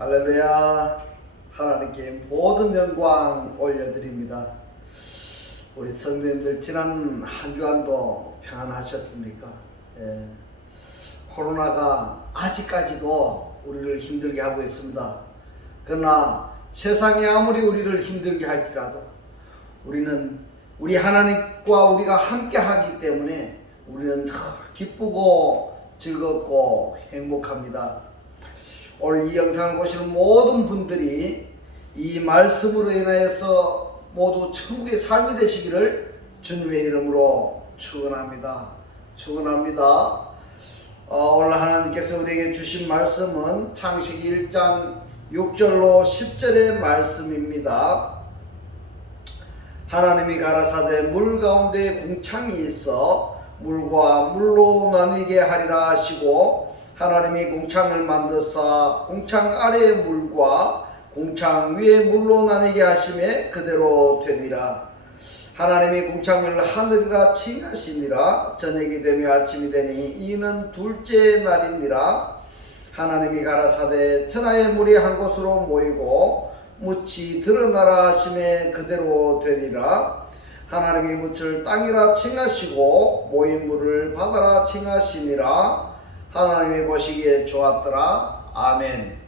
할렐루야. 하나님께 모든 영광 올려드립니다. 우리 성도님들 지난 한 주간도 평안하셨습니까? 코로나가 아직까지도 우리를 힘들게 하고 있습니다. 그러나 세상이 아무리 우리를 힘들게 할지라도 우리는 우리 하나님과 우리가 함께 하기 때문에 우리는 기쁘고 즐겁고 행복합니다. 오늘 이 영상을 보시는 모든 분들이 이 말씀으로 인하여서 모두 천국의 삶이 되시기를 주님의 이름으로 축원합니다. 오늘 하나님께서 우리에게 주신 말씀은 창세기 1장 6절로 10절의 말씀입니다. 하나님이 가라사대 물 가운데 공창이 있어 물과 물로 나뉘게 하리라 하시고, 하나님이 공창을 만드사 공창 아래의 물과 공창 위의 물로 나뉘게 하심에 그대로 되니라. 하나님이 공창을 하늘이라 칭하시니라. 저녁이 되며 아침이 되니 이는 둘째 날이니라. 하나님이 가라사대 천하의 물이 한 곳으로 모이고 묻이 드러나라 하심에 그대로 되니라. 하나님이 묻을 땅이라 칭하시고 모인 물을 바다라 칭하시니라. 하나님이 보시기에 좋았더라. 아멘.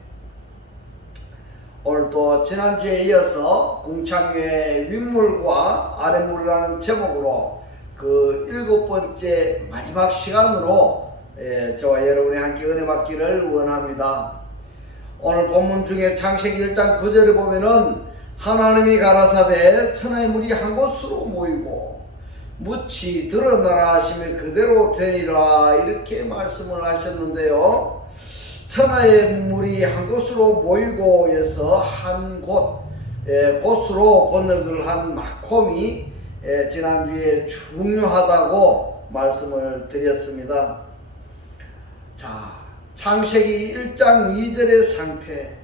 오늘도 지난주에 이어서 공창 위의 윗물과 아랫물이라는 제목으로 그 7번째 마지막 시간으로 저와 여러분이 함께 은혜 받기를 원합니다. 오늘 본문 중에 창세기 1장 9절에 보면은 하나님이 가라사대 천하의 물이 한 곳으로 모이고 묻이 드러나라 하시면 그대로 되니라, 이렇게 말씀을 하셨는데요. 천하의 물이 한 곳으로 모이고 해서 한 곳으로 번역을 한 마콤이 지난주에 중요하다고 말씀을 드렸습니다. 자, 창세기 1장 2절의 상태,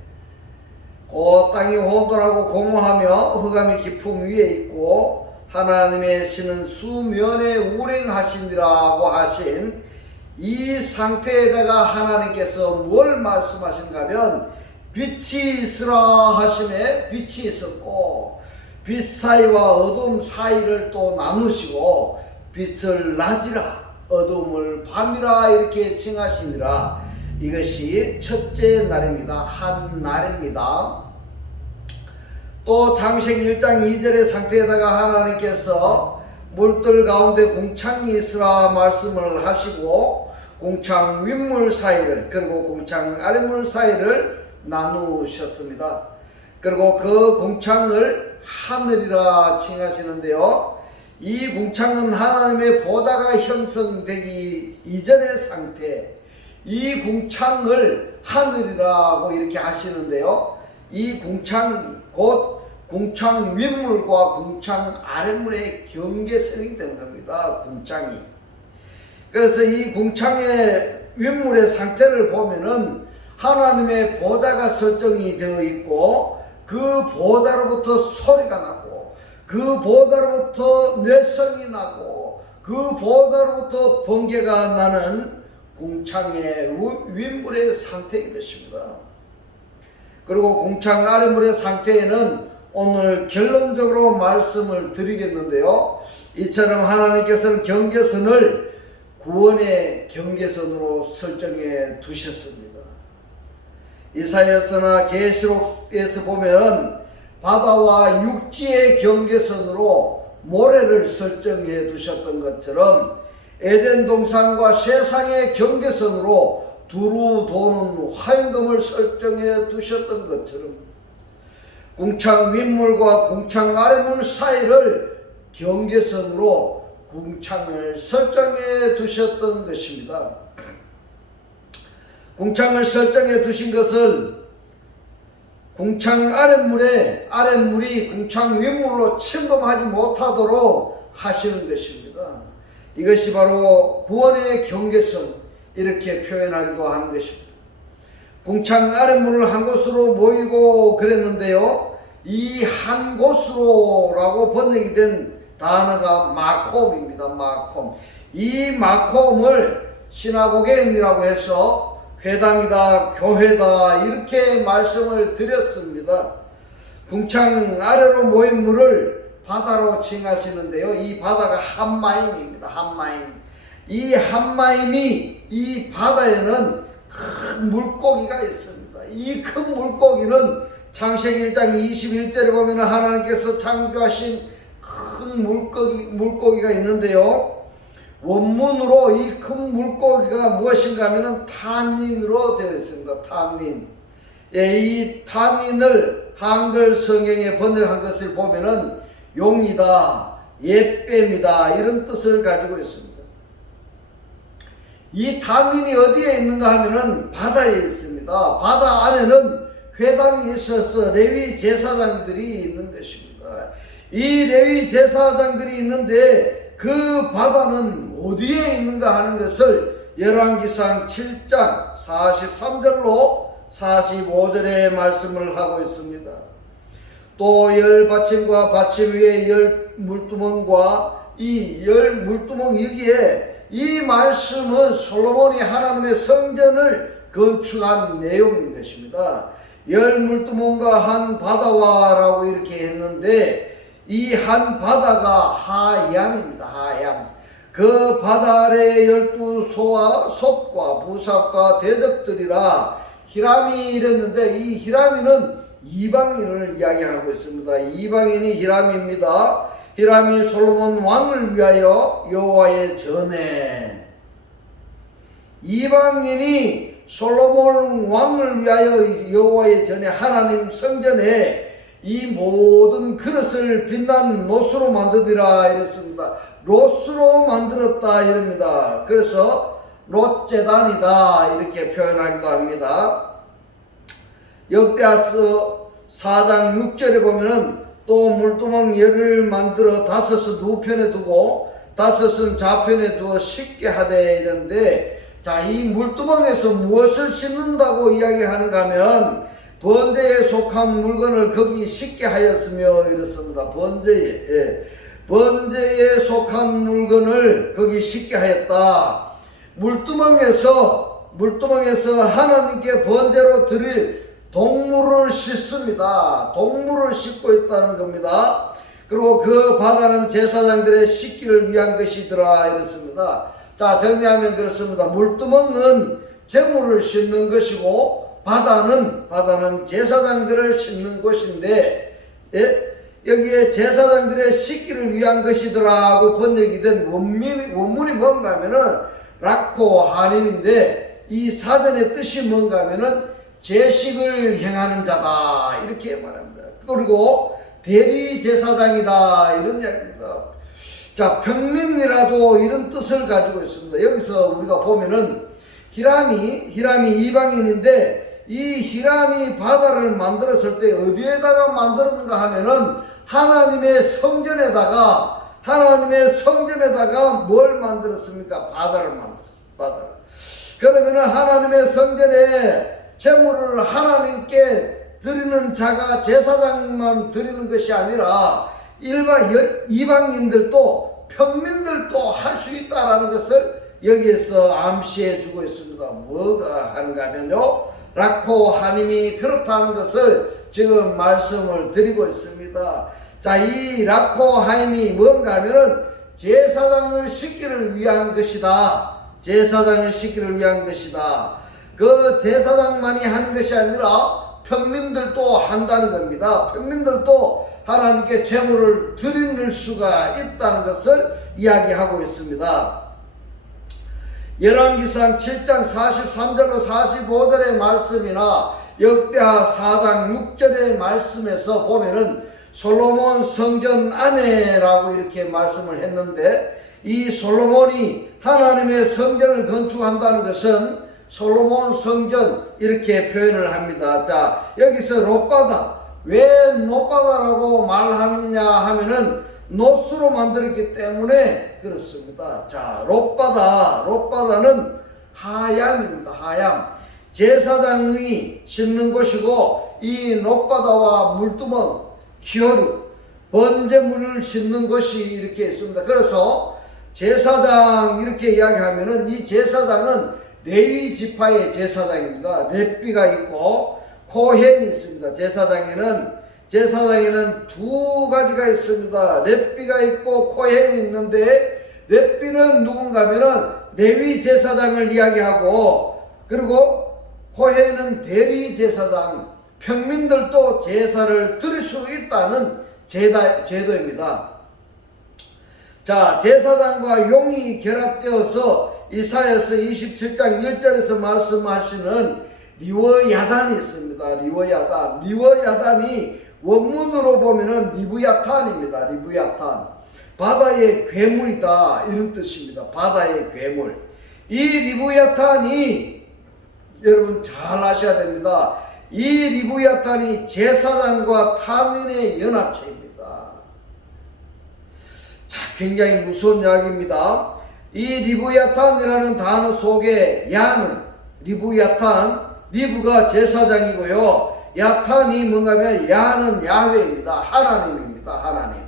그 땅이 혼돈하고 공허하며 흑암이 깊음 위에 있고 하나님의 신은 수면에 운행하시니라고 하신 이 상태에다가 하나님께서 뭘 말씀하신가 하면 빛이 있으라 하심에 빛이 있었고, 빛 사이와 어둠 사이를 또 나누시고 빛을 낮이라 어둠을 밤이라 이렇게 칭하시니라. 이것이 첫째 날입니다. 한 날입니다. 또 창세기 1장 2절의 상태에다가 하나님께서 물들 가운데 공창이 있으라 말씀을 하시고 공창 윗물 사이를 그리고 공창 아랫물 사이를 나누셨습니다. 그리고 그 공창을 하늘이라 칭하시는데요. 이 공창은 하나님의 보다가 형성되기 이전의 상태, 이 공창을 하늘이라고 이렇게 하시는데요. 이 공창이 곧 공창 윗물과 공창 아랫물의 경계선이 되는 겁니다. 공창이. 그래서 이 공창의 윗물의 상태를 보면은 하나님의 보좌가 설정이 되어 있고 그 보좌로부터 소리가 나고 그 보좌로부터 뇌성이 나고 그 보좌로부터 번개가 나는 공창의 윗물의 상태인 것입니다. 그리고 공창 아랫물의 상태에는 오늘 결론적으로 말씀을 드리겠는데요. 이처럼 하나님께서는 경계선을 구원의 경계선으로 설정해 두셨습니다. 이사야서나 계시록에서 보면 바다와 육지의 경계선으로 모래를 설정해 두셨던 것처럼 에덴 동산과 세상의 경계선으로 두루 도는 화염금을 설정해 두셨던 것처럼 공창 윗물과 공창 아랫물 사이를 경계선으로 공창을 설정해 두셨던 것입니다. 공창을 설정해 두신 것은 공창 아랫물이 공창 윗물로 침범하지 못하도록 하시는 것입니다. 이것이 바로 구원의 경계선, 이렇게 표현하기도 하는 것입니다. 공창 아랫물을 한 곳으로 모이고 그랬는데요. 이 한 곳으로라고 번역이 된 단어가 마콤입니다. 마콤. 이 마콤을 시나고게인이라고 해서 회당이다, 교회다 이렇게 말씀을 드렸습니다. 궁창 아래로 모인 물을 바다로 칭하시는데요. 이 바다가 한마임입니다. 한마임. 이 한마임이 이 바다에는 큰 물고기가 있습니다. 이 큰 물고기는 창세기 1장 21절에 보면 하나님께서 창조하신 큰 물고기가 있는데요. 원문으로 이 큰 물고기가 무엇인가 하면 탄닌으로 되어 있습니다. 탄닌. 예, 이 탄닌을 한글 성경에 번역한 것을 보면은 용이다, 옛뱀이다 이런 뜻을 가지고 있습니다. 이 탄닌이 어디에 있는가 하면은 바다에 있습니다. 바다 안에는 회당이 있어서 레위 제사장들이 있는 것입니다. 이 레위 제사장들이 있는데 그 바다는 어디에 있는가 하는 것을 열왕기상 7장 43절로 45절에 말씀을 하고 있습니다. 또 열 받침과 받침 위에 열 물두멍과 이 열 물두멍 여기에 이 말씀은 솔로몬이 하나님의 성전을 건축한 내용인 것입니다. 열 물두멍과 한 바다와 라고 이렇게 했는데 이 한 바다가 하얌입니다. 하얌. 그 바다 아래 12소와 솥과 부삽과 대접들이라 히람이 이랬는데 이 히람이는 이방인을 이야기하고 있습니다. 이방인이 히람입니다. 히람이 솔로몬 왕을 위하여 여호와의 전에, 이방인이 솔로몬 왕을 위하여 여호와의 전에 하나님 성전에 이 모든 그릇을 빛난 롯으로 만드니라 이랬습니다. 롯으로 만들었다 이럽니다. 그래서 롯제단이다 이렇게 표현하기도 합니다. 역대하서 4장 6절에 보면은 또 물두멍 열을 만들어 다섯은 우편에 두고 다섯은 좌편에 두어 쉽게 하되 이런데, 자, 이 물두멍에서 무엇을 씻는다고 이야기하는가 하면 번제에 속한 물건을 거기 씻게 하였으며 이렇습니다. 번제에 속한 물건을 거기 씻게 하였다. 물두멍에서 하나님께 번제로 드릴 동물을 씻습니다. 동물을 씻고 있다는 겁니다. 그리고 그 바다는 제사장들의 씻기를 위한 것이더라 이렇습니다. 자, 정리하면 그렇습니다. 물두멍은 재물을 씻는 것이고 바다는 제사장들을 씻는 곳인데, 예? 여기에 제사장들의 씻기를 위한 것이더라고 번역이 된 원문이 뭔가 하면은 라코 하림인데, 이 사전의 뜻이 뭔가 하면은 제식을 행하는 자다 이렇게 말합니다. 그리고 대리 제사장이다 이런 이야기입니다. 자, 평민이라도 이런 뜻을 가지고 있습니다. 여기서 우리가 보면은 히람이 이방인인데 이 히람이 바다를 만들었을 때 어디에다가 만들었는가 하면은 하나님의 성전에다가 뭘 만들었습니까? 바다를 만들었습니다. 바다를. 그러면은 하나님의 성전에 제물을 하나님께 드리는 자가 제사장만 드리는 것이 아니라 일반 이방인들도 평민들도 할 수 있다라는 것을 여기에서 암시해 주고 있습니다. 뭐가 하는가 하면요, 라코 하님이 그렇다는 것을 지금 말씀을 드리고 있습니다. 자, 이 라코 하님이 뭔가 하면은 제사장을 씻기를 위한 것이다. 제사장을 씻기를 위한 것이다. 그 제사장만이 하는 것이 아니라 평민들도 한다는 겁니다. 평민들도 하나님께 제물을 드릴 수가 있다는 것을 이야기하고 있습니다. 열왕기상 7장 43절로 45절의 말씀이나 역대하 4장 6절의 말씀에서 보면은 솔로몬 성전 안에라고 이렇게 말씀을 했는데, 이 솔로몬이 하나님의 성전을 건축한다는 것은 솔로몬 성전 이렇게 표현을 합니다. 자, 여기서 롯바다, 왜 롯바다라고 말하느냐 하면은 놋으로 만들었기 때문에 그렇습니다. 자, 롯바다는 하얌입니다. 하얌. 제사장이 씻는 곳이고, 이 롯바다와 물두멍, 기어루, 번제물을 씻는 곳이 이렇게 있습니다. 그래서 제사장 이렇게 이야기하면은 이 제사장은 레위 지파의 제사장입니다. 렙비가 있고 코헨이 있습니다. 제사장에는 두 가지가 있습니다. 렙비가 있고 코헨이 있는데, 렙비는 누군가 하면은 레위 제사장을 이야기하고, 그리고 코헨은 대리 제사장, 평민들도 제사를 드릴 수 있다는 제도입니다. 자, 제사장과 용이 결합되어서 이사야서 27장 1절에서 말씀하시는 리워야단이 있습니다. 리워야단이 원문으로 보면은 리브야탄입니다. 리브야탄. 바다의 괴물이다, 이런 뜻입니다. 바다의 괴물. 이 리브야탄이 여러분 잘 아셔야 됩니다. 이 리브야탄이 제사장과 탄인의 연합체입니다. 자, 굉장히 무서운 이야기입니다. 이 리브야탄이라는 단어 속에 야는 리브야탄, 리브가 제사장이고요. 야탄이 뭔가 하면 야는 야훼입니다. 하나님입니다. 하나님.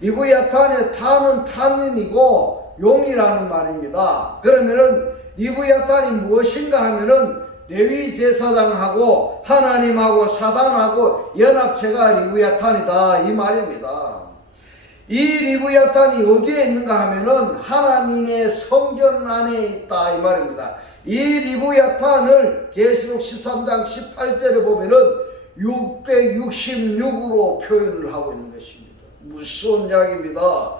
리브야탄의 탄은 탄인이고 용이라는 말입니다. 그러면은 리브야탄이 무엇인가 하면은 레위 제사장하고 하나님하고 사단하고 연합체가 리브야탄이다, 이 말입니다. 이 리브야탄이 어디에 있는가 하면은 하나님의 성전 안에 있다, 이 말입니다. 이 리브야탄을 계시록 13장 18절에 보면은 666으로 표현을 하고 있는 것입니다. 무서운 이야기입니다.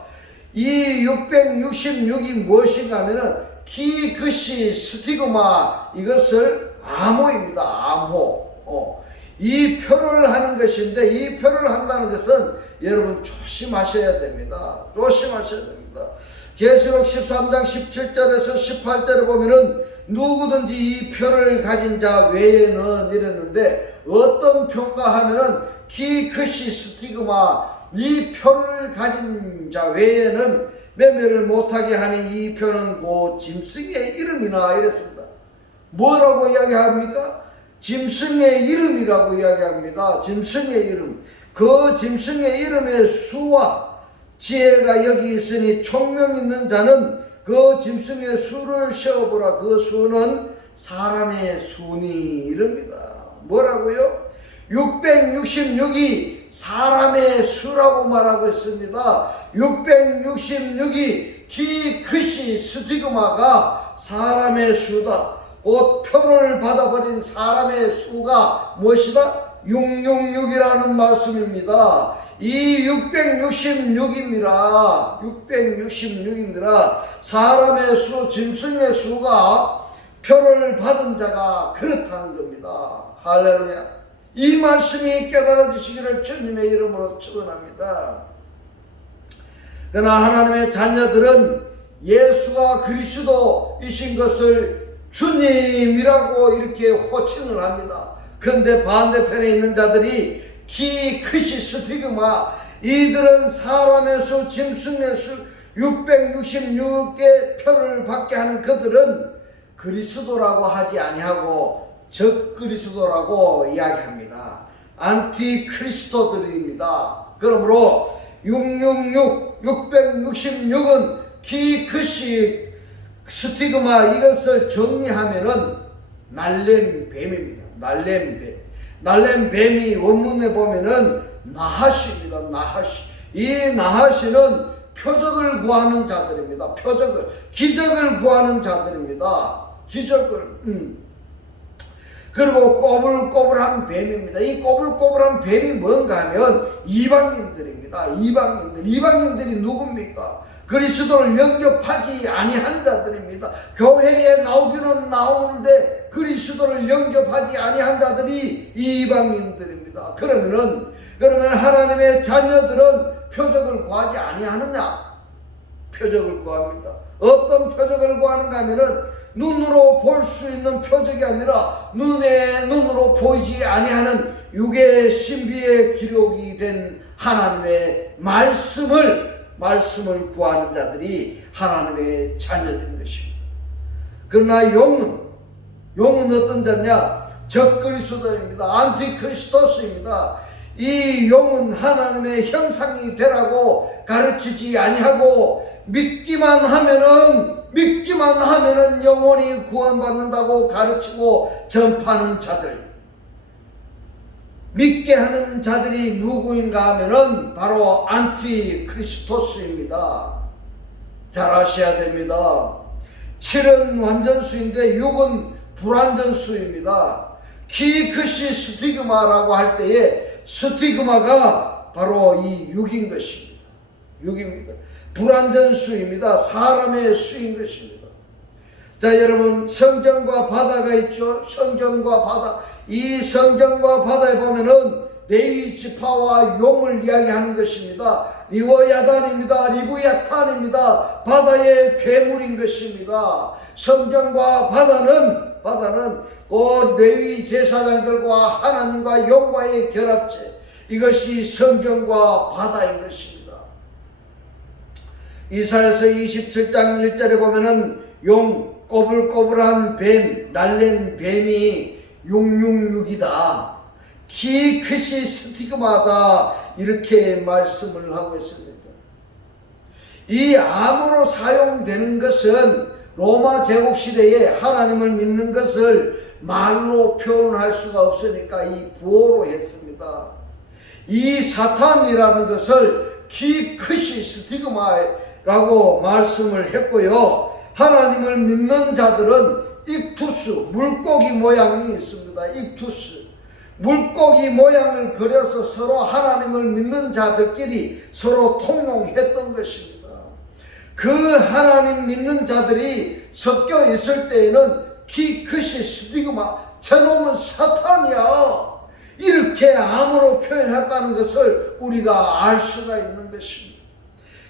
이 666이 무엇인가 하면은 키그시 스티그마, 이것을 암호입니다. 암호. 이 표를 하는 것인데, 이 표를 한다는 것은 여러분 조심하셔야 됩니다. 조심하셔야 됩니다. 계시록 13장 17절에서 18절에 보면은 누구든지 이 표를 가진 자 외에는 이랬는데, 어떤 표인가 하면은 키크시 스티그마, 이 표를 가진 자 외에는 매매를 못하게 하는 이 표는 그 짐승의 이름이나 이랬습니다. 뭐라고 이야기합니까? 짐승의 이름이라고 이야기합니다. 짐승의 이름. 그 짐승의 이름의 수와 지혜가 여기 있으니 총명 있는 자는 그 짐승의 수를 세어보라. 그 수는 사람의 수니, 이럽니다. 뭐라고요? 666이 사람의 수라고 말하고 있습니다. 666이 키크시 스티그마가 사람의 수다. 곧 표를 받아버린 사람의 수가 무엇이다? 666이라는 말씀입니다. 이 666이니라 사람의 수, 짐승의 수가 표를 받은 자가 그렇다는 겁니다. 할렐루야. 이 말씀이 깨달아지시기를 주님의 이름으로 축원합니다. 그러나 하나님의 자녀들은 예수가 그리스도이신 것을 주님이라고 이렇게 호칭을 합니다. 그런데 반대편에 있는 자들이 키크시 스티그마, 이들은 사람의 수, 짐승의 수 666개 표를 받게 하는 그들은 그리스도라고 하지 아니하고 적그리스도라고 이야기합니다. 안티크리스도들입니다. 그러므로 666은 키크시 스티그마, 이것을 정리하면은 날렘뱀입니다. 날렘뱀이 원문에 보면은 나하시입니다. 나하시. 이 나하시는 표적을 구하는 자들입니다. 기적을 구하는 자들입니다. 그리고 꼬불꼬불한 뱀입니다. 이 꼬불꼬불한 뱀이 뭔가 하면 이방인들입니다. 이방인들이 누굽니까? 그리스도를 영접하지 아니한 자들입니다. 교회에 나오기는 나오는데 그리스도를 영접하지 아니한 자들이 이방인들입니다. 그러면 하나님의 자녀들은 표적을 구하지 아니하느냐? 표적을 구합니다. 어떤 표적을 구하는가 하면은 눈으로 볼 수 있는 표적이 아니라 눈으로 보이지 아니하는 육의 신비의 기록이 된 하나님의 말씀을 구하는 자들이 하나님의 자녀들인 것입니다. 그러나 용은 어떤 자냐? 적그리스도입니다. 안티크리스토스입니다. 이 용은 하나님의 형상이 되라고 가르치지 아니하고 믿기만 하면은 믿기만 하면은 영원히 구원받는다고 가르치고 전파하는 자들, 믿게 하는 자들이 누구인가 하면은 바로 안티크리스토스입니다. 잘 아셔야 됩니다. 7은 완전수인데 6은 불완전수입니다. 키크시 스티그마라고 할 때에 스티그마가 바로 이 6인 것입니다. 6입니다. 불완전수입니다. 사람의 수인 것입니다. 자, 여러분, 성전과 바다가 있죠. 성전과 바다. 이 성전과 바다에 보면은 레위 지파와 용을 이야기하는 것입니다. 리워야단입니다. 리브야탄입니다. 바다의 괴물인 것입니다. 성전과 바다는 레위 제사장들과 하나님과 용과의 결합체, 이것이 성전과 바다인 것입니다. 이사야서 27장 1절에 보면은 용, 꼬불꼬불한 뱀, 날랜 뱀이 666이다. 키 크시 스티그마다, 이렇게 말씀을 하고 있습니다. 이 암으로 사용되는 것은 로마 제국 시대에 하나님을 믿는 것을 말로 표현할 수가 없으니까 이 부호로 했습니다. 이 사탄이라는 것을 키 크시 스티그마라고 말씀을 했고요. 하나님을 믿는 자들은 익투스, 물고기 모양이 있습니다. 익투스, 물고기 모양을 그려서 서로 하나님을 믿는 자들끼리 서로 통용했던 것입니다. 그 하나님 믿는 자들이 섞여 있을 때에는 키크시 스티그마, 저놈은 사탄이야, 이렇게 암으로 표현했다는 것을 우리가 알 수가 있는 것입니다.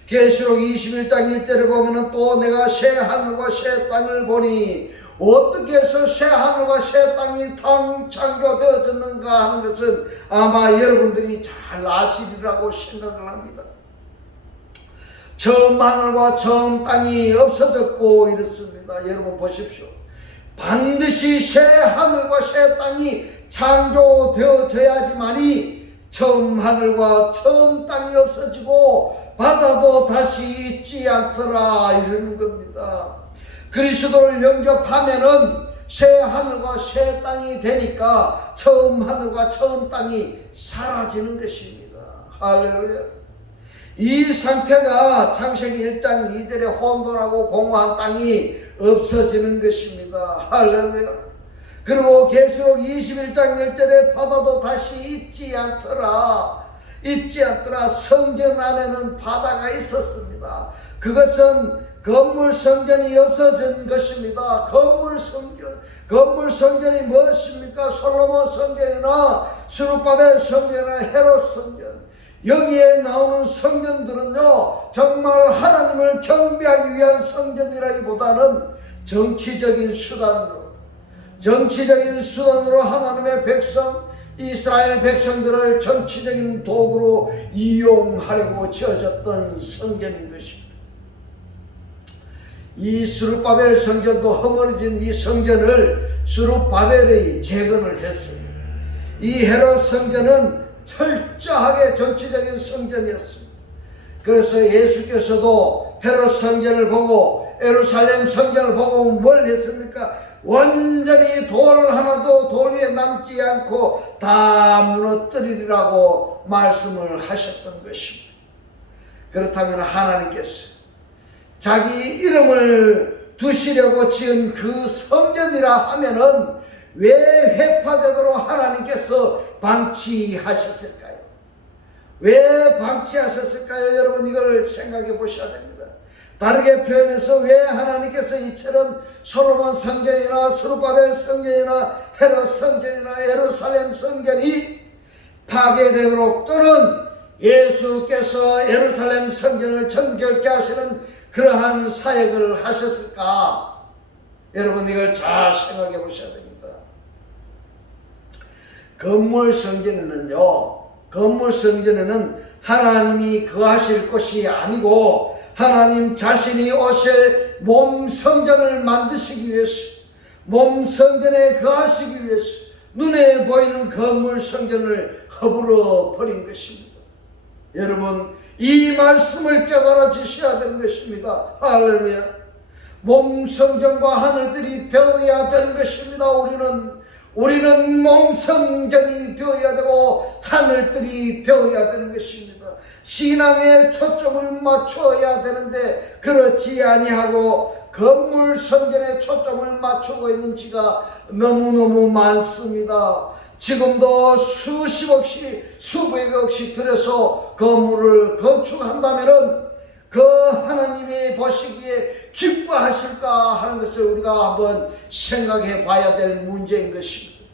계시록 21장 1절에 보면은 또 내가 새 하늘과 새 땅을 보니, 어떻게 해서 새 하늘과 새 땅이 창조되어졌는가 하는 것은 아마 여러분들이 잘 아시리라고 생각을 합니다. 처음 하늘과 처음 땅이 없어졌고 이렇습니다. 여러분 보십시오. 반드시 새 하늘과 새 땅이 창조되어져야지만이 처음 하늘과 처음 땅이 없어지고 바다도 다시 있지 않더라, 이러는 겁니다. 그리스도를 영접하면은 새 하늘과 새 땅이 되니까 처음 하늘과 처음 땅이 사라지는 것입니다. 할렐루야. 이 상태가 창세기 1장 2절에 혼돈하고 공허한 땅이 없어지는 것입니다. 할렐루야. 그리고 계시록 21장 1절에 바다도 다시 있지 않더라. 성전 안에는 바다가 있었습니다. 그것은 건물 성전이 없어진 것입니다. 건물 성전이 무엇입니까? 솔로몬 성전이나 스룹바벨 성전이나 헤롯 성전, 여기에 나오는 성전들은요, 정말 하나님을 경배하기 위한 성전이라기보다는 정치적인 수단으로 하나님의 백성, 이스라엘 백성들을 정치적인 도구로 이용하려고 지어졌던 성전인 것입니다. 이 스룹바벨 성전도 허물어진 이 성전을 스룹바벨이 재건을 했습니다. 이 헤롯 성전은 철저하게 정치적인 성전이었습니다. 그래서 예수께서도 헤롯 성전을 보고 예루살렘 성전을 보고 뭘 했습니까? 완전히 돌 하나도 돌 위에 남지 않고 다 무너뜨리리라고 말씀을 하셨던 것입니다. 그렇다면 하나님께서 자기 이름을 두시려고 지은 그 성전이라 하면은 왜 회파되도록 하나님께서 방치하셨을까요? 왜 방치하셨을까요? 여러분, 이걸 생각해 보셔야 됩니다. 다르게 표현해서 왜 하나님께서 이처럼 솔로몬 성전이나 스룹바벨 성전이나 헤롯 성전이나 예루살렘 성전이 파괴되도록, 또는 예수께서 예루살렘 성전을 정결케 하시는 그러한 사역을 하셨을까? 여러분, 이걸 잘 생각해 보셔야 됩니다. 건물 성전에는 하나님이 거하실 곳이 아니고 하나님 자신이 오실 몸 성전을 만드시기 위해서, 몸 성전에 거하시기 위해서 눈에 보이는 건물 성전을 허물어 버린 것입니다. 여러분, 이 말씀을 깨달아 주셔야 되는 것입니다. 할렐루야. 몸 성전과 하늘들이 되어야 되는 것입니다. 우리는 몸 성전이 되어야 되고 하늘들이 되어야 되는 것입니다. 신앙에 초점을 맞춰야 되는데 그렇지 아니하고 건물 성전에 초점을 맞추고 있는 지가 너무너무 많습니다. 지금도 수십억씩 수백억씩 들여서 건물을 건축한다면은 그 하나님이 보시기에 기뻐하실까 하는 것을 우리가 한번 생각해 봐야 될 문제인 것입니다.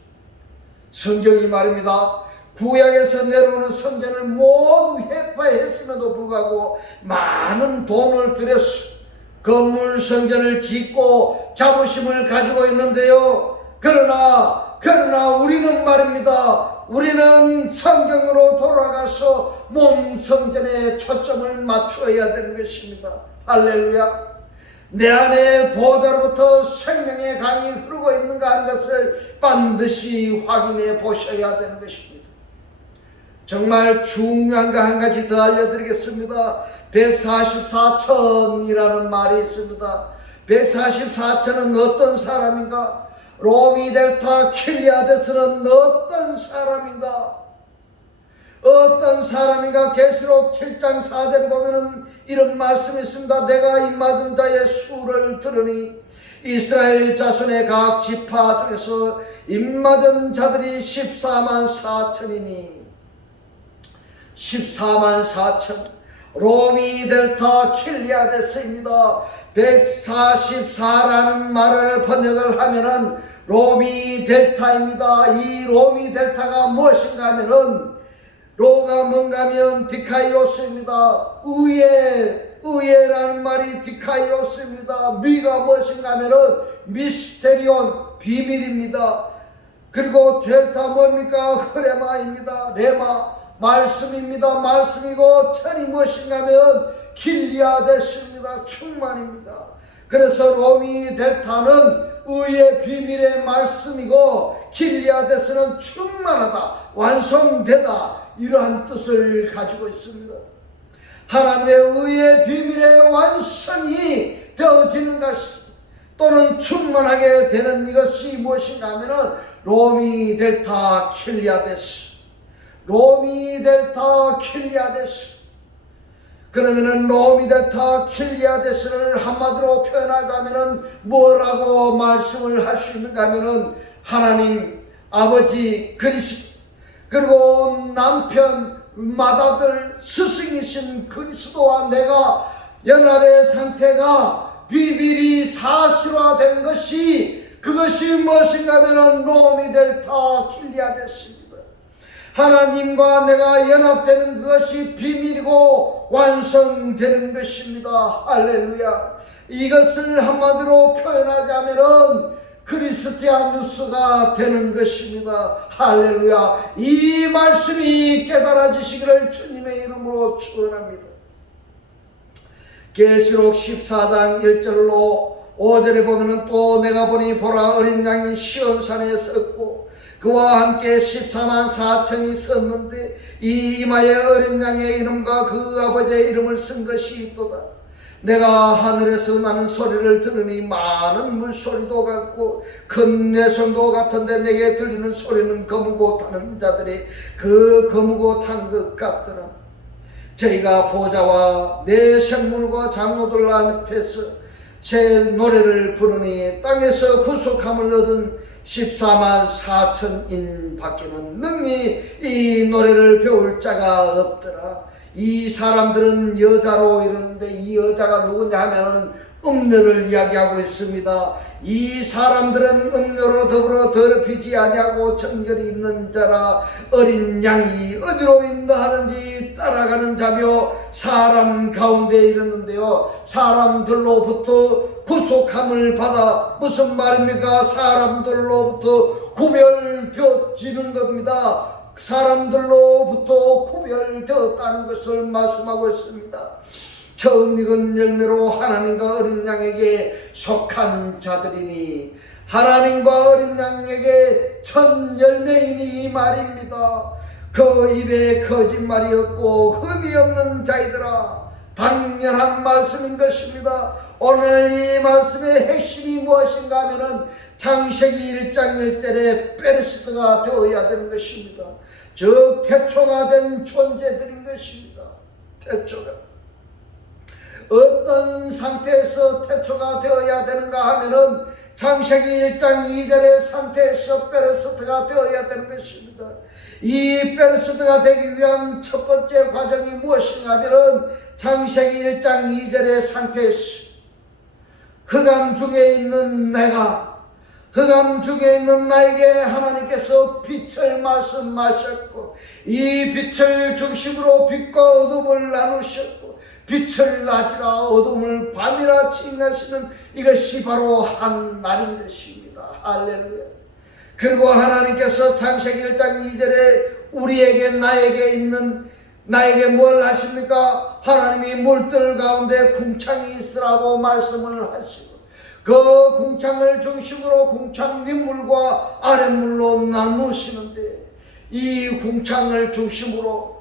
성경이 말입니다. 구약에서 내려오는 성전을 모두 회파했음에도 불구하고 많은 돈을 들여서 건물 성전을 짓고 자부심을 가지고 있는데요. 그러나 우리는 말입니다. 우리는 성경으로 돌아가서 몸 성전에 초점을 맞추어야 되는 것입니다. 할렐루야. 내 안에 보다로부터 생명의 강이 흐르고 있는가 하는 것을 반드시 확인해 보셔야 되는 것입니다. 정말 중요한 거 한 가지 더 알려드리겠습니다. 144천이라는 말이 있습니다. 144천은 어떤 사람인가? 로미 델타 킬리아데스는 어떤 사람인가? 계시록 7장 4절에 보면은 이런 말씀이 있습니다. 내가 입맞은 자의 수를 들으니 이스라엘 자손의 각 지파 중에서 입맞은 자들이 14만 4천이니 14만 4천 로미 델타 킬리아데스입니다. 144라는 말을 번역을 하면은 로미 델타입니다. 이 로미 델타가 무엇인가 하면은 로가 뭔가 하면 디카이오스입니다. 의회라는 말이 디카이오스입니다. 미가 무엇인가 하면은 미스테리온 비밀입니다. 그리고 델타 뭡니까? 레마입니다. 레마 말씀입니다. 말씀이고 천이 무엇인가 하면 킬리아데스입니다. 충만입니다. 그래서 로미 델타는 의의 비밀의 말씀이고 킬리아데스는 충만하다, 완성되다 이러한 뜻을 가지고 있습니다. 하나님의 의의 비밀의 완성이 되어지는 것이 또는 충만하게 되는 이것이 무엇인가 하면은 로미 델타 킬리아데스. 로미 델타 킬리아데스. 그러면은 로미 델타 킬리아데스를 한마디로 표현하자면은 뭐라고 말씀을 할 수 있는가 하면은 하나님 아버지 그리스도 그리고 남편 맏아들 스승이신 그리스도와 내가 연합의 상태가 비밀이 사실화된 것이 그것이 무엇인가 하면은 로미 델타 킬리아데스입니다. 하나님과 내가 연합되는 그것이 비밀이고 완성되는 것입니다. 할렐루야. 이것을 한마디로 표현하자면은 크리스티아누스가 되는 것입니다. 할렐루야. 이 말씀이 깨달아지시기를 주님의 이름으로 축원합니다. 계시록 14장 1절로 5절에 보면은 또 내가 보니 보라 어린 양이 시온산에 섰고 그와 함께 14만 4천이 섰는데 이 이마에 어린 양의 이름과 그 아버지의 이름을 쓴 것이 있도다. 내가 하늘에서 나는 소리를 들으니 많은 물소리도 같고 큰 뇌성도 같은데 내게 들리는 소리는 거무고 타는 자들이 그 거무고 타는 것 같더라. 저희가 보좌와 내 생물과 장로들 앞에서 제 노래를 부르니 땅에서 구속함을 얻은 14만 4천인 밖에는 능히 이 노래를 배울 자가 없더라. 이 사람들은 여자로 이러는데 이 여자가 누구냐 하면은 음료를 이야기하고 있습니다. 이 사람들은 음료로 더불어 더럽히지 아니하고 정결이 있는 자라 어린 양이 어디로 인도하는지 따라가는 자며 사람 가운데 이르는데요. 사람들로부터 구속함을 받아 무슨 말입니까? 사람들로부터 구별되어지는 겁니다. 사람들로부터 구별되었다는 것을 말씀하고 있습니다. 처음 익은 열매로 하나님과 어린 양에게 속한 자들이니 하나님과 어린 양에게 첫 열매이니 이 말입니다. 그 입에 거짓말이 없고 흠이 없는 자이더라. 당연한 말씀인 것입니다. 오늘 이 말씀의 핵심이 무엇인가 하면은 창세기 1장 1절에 베르시드가 되어야 되는 것입니다. 즉 태초가 된 존재들인 것입니다. 태초가 어떤 상태에서 태초가 되어야 되는가 하면은 창세기 1장 2절의 상태에서 베르시드가 되어야 되는 것입니다. 이 베르시드가 되기 위한 첫 번째 과정이 무엇인가 하면은 창세기 1장 2절의 상태에서 흑암 중에 있는 내가, 흑암 중에 있는 나에게 하나님께서 빛을 말씀하셨고 이 빛을 중심으로 빛과 어둠을 나누셨고 빛을 낮이라 어둠을 밤이라 칭하시는 이것이 바로 한 날인 것입니다. 할렐루야. 그리고 하나님께서 창세기 1장 2절에 우리에게 나에게 뭘 하십니까? 하나님이 물들 가운데 궁창이 있으라고 말씀을 하시고 그 궁창을 중심으로 궁창 윗물과 아랫물로 나누시는데 이 궁창을 중심으로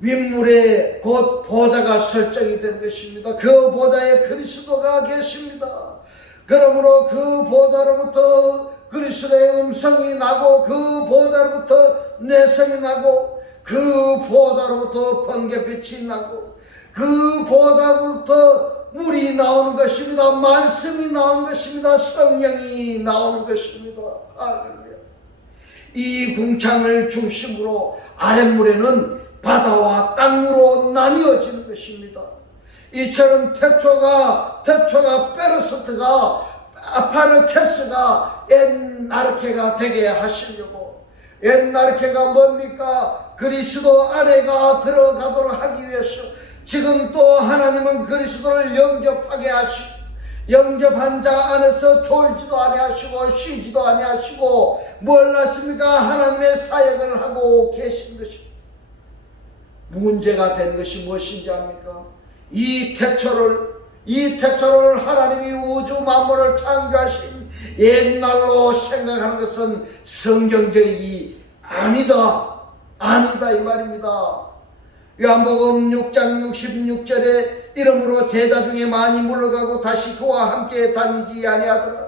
윗물에 곧 보좌가 설정이 된 것입니다. 그 보좌에 그리스도가 계십니다. 그러므로 그 보좌로부터 그리스도의 음성이 나고 그 보좌로부터 내성이 나고 그 보좌로부터 번개빛이 나고 그 보좌로부터 물이 나오는 것입니다. 말씀이 나오는 것입니다. 성령이 나오는 것입니다. 할렐루야. 이 궁창을 중심으로 아랫물에는 바다와 땅으로 나뉘어지는 것입니다. 이처럼 태초가 베르시드가 아파르케스가 엔나르케가 되게 하시려고 엔나르케가 뭡니까? 그리스도 안에가 들어가도록 하기 위해서 지금 또 하나님은 그리스도를 영접하게 하시고 영접한 자 안에서 졸지도 아니하시고 쉬지도 아니하시고 뭘 하십니까? 하나님의 사역을 하고 계신 것입니다. 문제가 된 것이 무엇인지 압니까? 이 태초를 하나님이 우주 만물을 창조하신 옛날로 생각하는 것은 성경적이 아니다 이 말입니다. 요한복음 6장 66절에 이러므로 제자 중에 많이 물러가고 다시 그와 함께 다니지 아니하더라.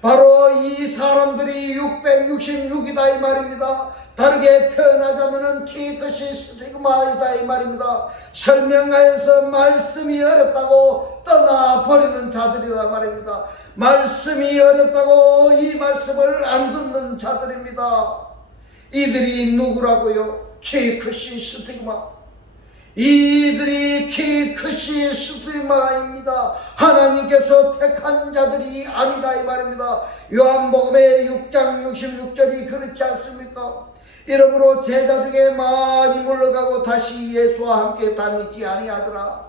바로 이 사람들이 666이다 이 말입니다. 다르게 표현하자면 키크시 스티그마이다 이 말입니다. 설명하여서 말씀이 어렵다고 떠나버리는 자들이다 말입니다. 말씀이 어렵다고 이 말씀을 안 듣는 자들입니다. 이들이 누구라고요? 키크시 스티그마. 이들이 키크시 스티그마입니다. 하나님께서 택한 자들이 아니다 이 말입니다. 요한복음의 6장 66절이 그렇지 않습니까? 이러므로 제자 중에 많이 물러가고 다시 예수와 함께 다니지 아니하더라.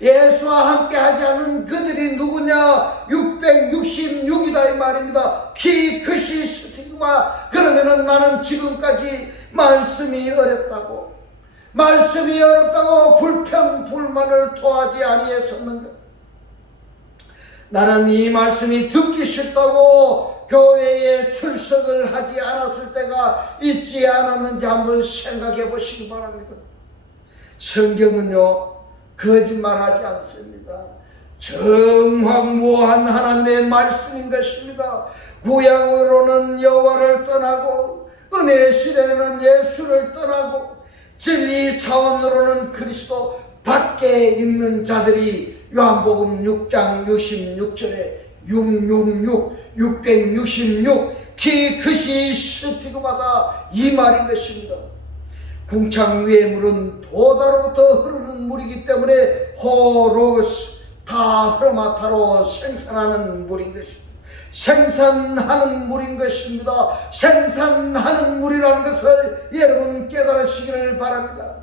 예수와 함께 하지 않은 그들이 누구냐? 666이다 이 말입니다. 키크시 스티그마. 그러면은 나는 지금까지 말씀이 어렵다고 불평 불만을 토하지 아니했었는가? 나는 이 말씀이 듣기 싫다고 교회에 출석을 하지 않았을 때가 있지 않았는지 한번 생각해 보시기 바랍니다. 성경은요 거짓말하지 않습니다. 정확무한 하나님의 말씀인 것입니다. 구약으로는 여호와를 떠나고 은혜 시대에는 예수를 떠나고 진리 차원으로는 그리스도 밖에 있는 자들이 요한복음 6장 66절에 666 키크시 스티그마다 이 말인 것입니다. 궁창 위의 물은 보다로부터 흐르는 물이기 때문에 호로그스 타흐르마타로 생산하는 물인 것입니다. 생산하는 물이라는 것을 여러분 깨달으시기를 바랍니다.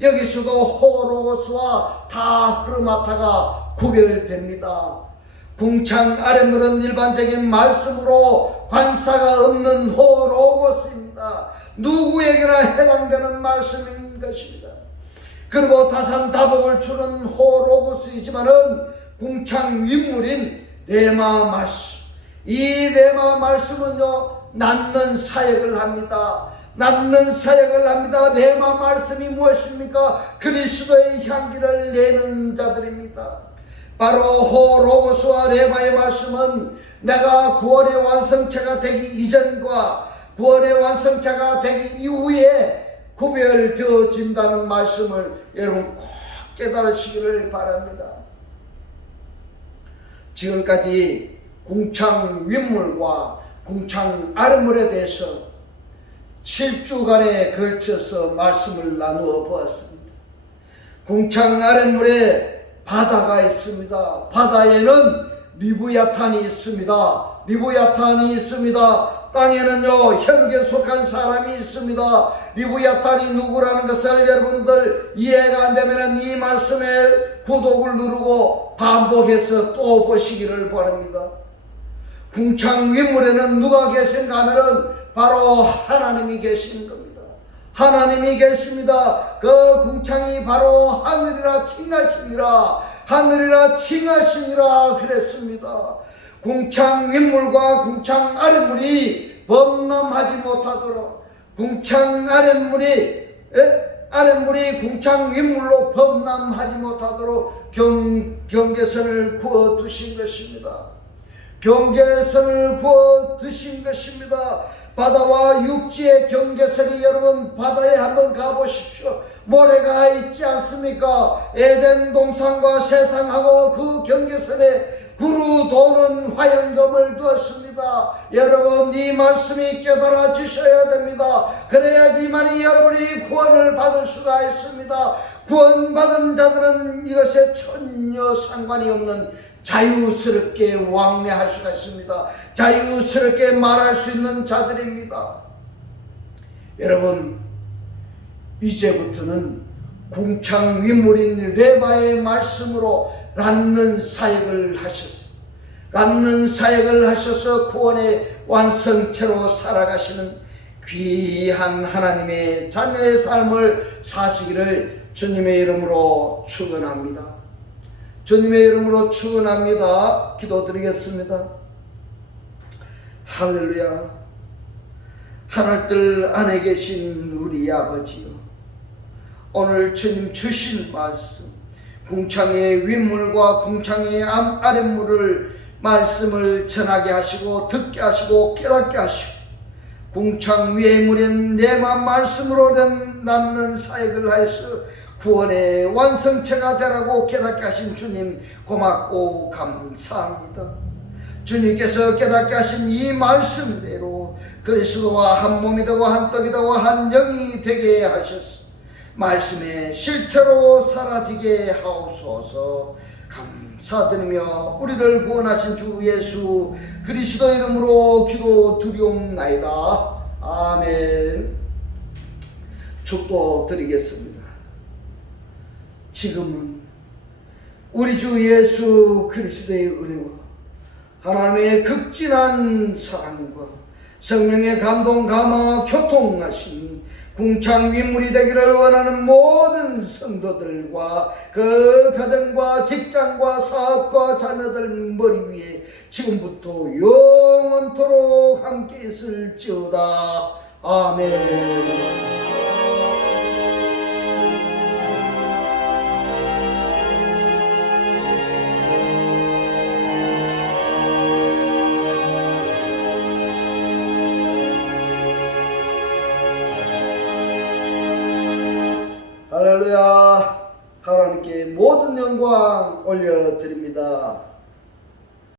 여기서도 호로고스와 타흐르마타가 구별됩니다. 궁창 아랫물은 일반적인 말씀으로 관사가 없는 호로고스입니다. 누구에게나 해당되는 말씀인 것입니다. 그리고 다산다복을 주는 호로고스이지만은 궁창 윗물인 레마 말씀, 이 레마 말씀은요 낳는 사역을 합니다. 레마 말씀이 무엇입니까? 그리스도의 향기를 내는 자들입니다. 바로 호로고스와 레바의 말씀은 내가 구원의 완성체가 되기 이전과 구원의 완성체가 되기 이후에 구별되어진다는 말씀을 여러분 꼭 깨달으시기를 바랍니다. 지금까지 궁창 윗물과 궁창 아랫물에 대해서 7주간에 걸쳐서 말씀을 나누어 보았습니다. 궁창 아랫물에 바다가 있습니다. 바다에는 리브야탄이 있습니다. 리브야탄이 있습니다. 땅에는요 혈육에 속한 사람이 있습니다. 리브야탄이 누구라는 것을 여러분들 이해가 안 되면 이 말씀에 구독을 누르고 반복해서 또 보시기를 바랍니다. 궁창 윗물에는 누가 계신가 하면은 바로 하나님이 계시는 겁니다. 하나님이 계십니다. 그 궁창이 바로 하늘이라 칭하시니라, 하늘이라 칭하시니라 그랬습니다. 궁창 윗물과 궁창 아랫물이 범람하지 못하도록, 궁창 아랫물이 궁창 윗물로 범람하지 못하도록 경계선을 그어 두신 것입니다. 경계선을 그어 두신 것입니다. 바다와 육지의 경계선이, 여러분 바다에 한번 가보십시오. 모래가 있지 않습니까? 에덴 동산과 세상하고 그 경계선에 구루 도는 화염검을 두었습니다. 여러분 이 말씀이 깨달아 주셔야 됩니다. 그래야지만이 여러분이 구원을 받을 수가 있습니다. 구원받은 자들은 이것에 전혀 상관이 없는 자유스럽게 왕래할 수가 있습니다. 자유스럽게 말할 수 있는 자들입니다. 여러분 이제부터는 궁창 윗물인 레바의 말씀으로 낳는 사역을 하셔서 구원의 완성체로 살아가시는 귀한 하나님의 자녀의 삶을 사시기를 주님의 이름으로 축원합니다. 주님의 이름으로 축원합니다. 기도드리겠습니다. 할렐루야. 하늘들 안에 계신 우리 아버지요, 오늘 주님 주신 말씀, 궁창의 윗물과 궁창의 아랫물을 말씀을 전하게 하시고 듣게 하시고 깨닫게 하시고, 궁창 위의 물인 내만 말씀으로 낳는 사역을 하여서 구원의 완성체가 되라고 깨닫게 하신 주님 고맙고 감사합니다. 주님께서 깨닫게 하신 이 말씀대로 그리스도와 한 몸이 되고 한 떡이 되고 한 영이 되게 하셔서 말씀의 실체로 사라지게 하옵소서. 감사드리며 우리를 구원하신 주 예수 그리스도 이름으로 기도드리옵나이다. 아멘. 축도드리겠습니다. 지금은 우리 주 예수 그리스도의 은혜와 하나님의 극진한 사랑과 성령의 감동 감화 교통하심이 궁창 윗물이 되기를 원하는 모든 성도들과 그 가정과 직장과 사업과 자녀들 머리 위에 지금부터 영원토록 함께 있을지어다. 아멘. 할렐루야. 하나님께 모든 영광 올려드립니다.